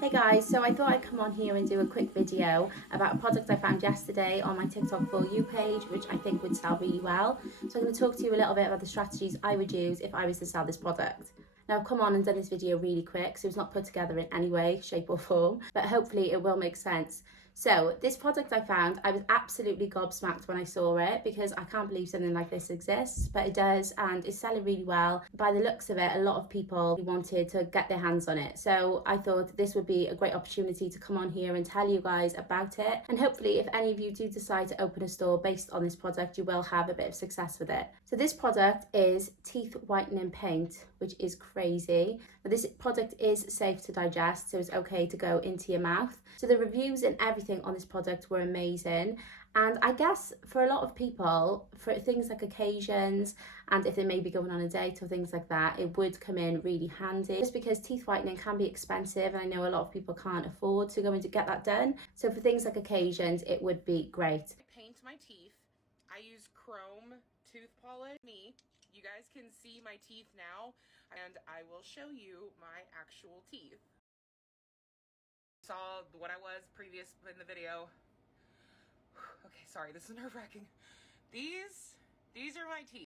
Hey guys, so I thought I'd come on here and do a quick video about a product I found yesterday on my TikTok For You page, which I think would sell really well. So I'm going to talk to you a little bit about the strategies I would use if I was to sell this product. Now I've come on and done this video really quick, so it's not put together in any way, shape or form, but hopefully it will make sense. So this product I found, I was absolutely gobsmacked when I saw it because I can't believe something like this exists, but it does, and it's selling really well. By the looks of it, a lot of people wanted to get their hands on it. So I thought this would be a great opportunity to come on here and tell you guys about it. And hopefully if any of you do decide to open a store based on this product, you will have a bit of success with it. So this product is teeth whitening paint, which is crazy. But this product is safe to digest, so it's okay to go into your mouth. So the reviews and everything on this product were amazing. And I guess for a lot of people, for things like occasions, and if they may be going on a date or things like that, it would come in really handy. Just because teeth whitening can be expensive, and I know a lot of people can't afford to go in to get that done. So for things like occasions, it would be great. I paint my teeth. I use chrome tooth polish. You guys can see my teeth now, and I will show you my actual teeth. Saw what I was previous in the video. Okay, sorry, this is nerve-wracking. These are my teeth.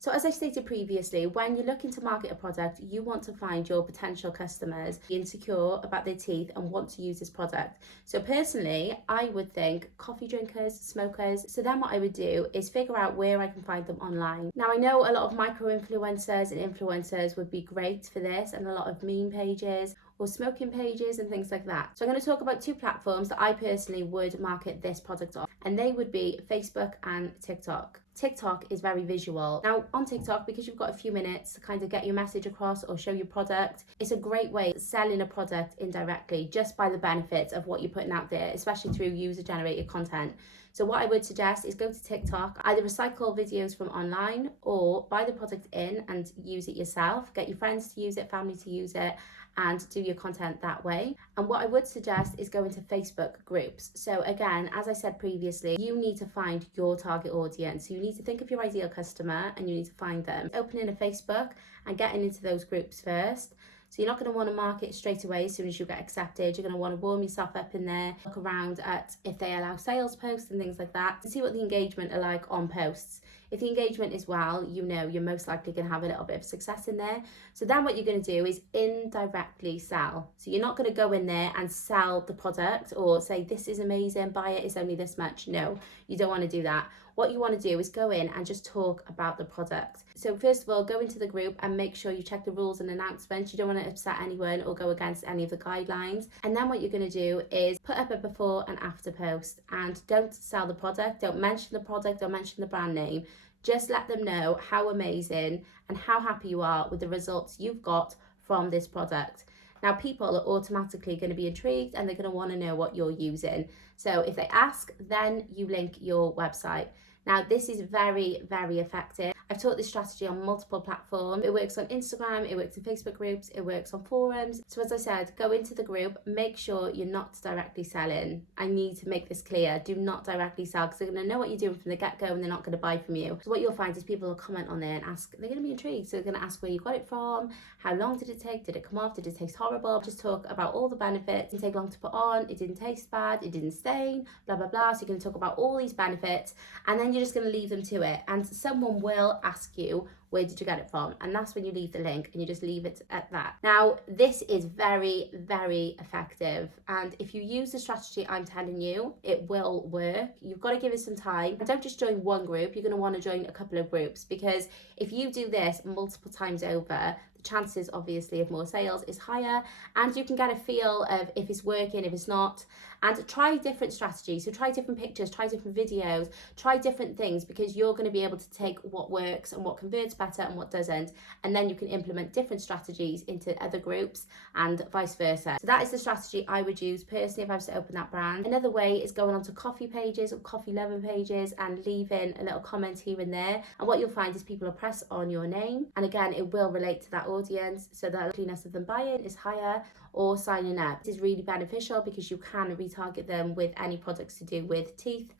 So as I stated previously, when you're looking to market a product, you want to find your potential customers insecure about their teeth and want to use this product. So personally, I would think coffee drinkers, smokers. So then what I would do is figure out where I can find them online. Now I know a lot of micro-influencers and influencers would be great for this, and a lot of meme pages or smoking pages and things like that. So I'm going to talk about two platforms that I personally would market this product on, and they would be Facebook and TikTok. TikTok is very visual. Now on TikTok, because you've got a few minutes to kind of get your message across or show your product, it's a great way of selling a product indirectly just by the benefits of what you're putting out there, especially through user generated content. So what I would suggest is go to TikTok, either recycle videos from online or buy the product in and use it yourself. Get your friends to use it, family to use it, and do your content that way. And what I would suggest is go into Facebook groups. So again, as I said previously, you need to find your target audience. So you need to think of your ideal customer and you need to find them. Opening a Facebook and getting into those groups first. So you're not going to want to market straight away as soon as you get accepted. You're going to want to warm yourself up in there, look around at if they allow sales posts and things like that, and see what the engagement are like on posts. If the engagement is well, you know you're most likely going to have a little bit of success in there. So then what you're going to do is indirectly sell. So you're not going to go in there and sell the product or say, this is amazing, buy it, it's only this much. No, you don't want to do that. What you want to do is go in and just talk about the product. So first of all, go into the group and make sure you check the rules and announcements. You don't want to upset anyone or go against any of the guidelines. And then what you're going to do is put up a before and after post, and don't sell the product, don't mention the product, don't mention the brand name. Just let them know how amazing and how happy you are with the results you've got from this product. Now, people are automatically going to be intrigued and they're going to want to know what you're using. So if they ask, then you link your website. Now, this is very, very effective. I've taught this strategy on multiple platforms. It works on Instagram, it works in Facebook groups, it works on forums. So as I said, go into the group, make sure you're not directly selling. I need to make this clear. Do not directly sell, because they're going to know what you're doing from the get-go and they're not going to buy from you. So what you'll find is people will comment on there and ask, they're going to be intrigued. So they're going to ask where you got it from, how long did it take, did it come off, did it taste horrible? Just talk about all the benefits. It didn't take long to put on, it didn't taste bad, it didn't stain, blah, blah, blah. So you're going to talk about all these benefits, and then you're just going to leave them to it. And someone will ask you, where did you get it from? And that's when you leave the link and you just leave it at that. Now, this is very, very effective. And if you use the strategy I'm telling you, it will work. You've got to give it some time. And don't just join one group. You're going to want to join a couple of groups, because if you do this multiple times over, the chances obviously of more sales is higher, and you can get a feel of if it's working, if it's not. And try different strategies. So try different pictures, try different videos, try different things, because you're going to be able to take what works and what converts better and what doesn't, and then you can implement different strategies into other groups and vice versa. So that is the strategy I would use personally if I was to open that brand. Another way is going onto coffee pages or coffee lover pages and leaving a little comment here and there, and what you'll find is people will press on your name, and again it will relate to that audience, so the likeliness of them buying is higher or signing up. This is really beneficial because you can retarget them with any products to do with teeth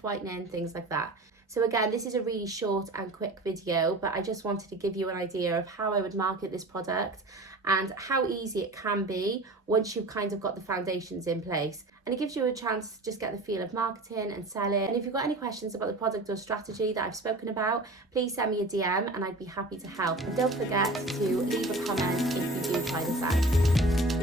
whitening, things like that. So again, this is a really short and quick video, but I just wanted to give you an idea of how I would market this product and how easy it can be once you've kind of got the foundations in place. And it gives you a chance to just get the feel of marketing and selling. And if you've got any questions about the product or strategy that I've spoken about, please send me a DM and I'd be happy to help. And don't forget to leave a comment if you do try this out.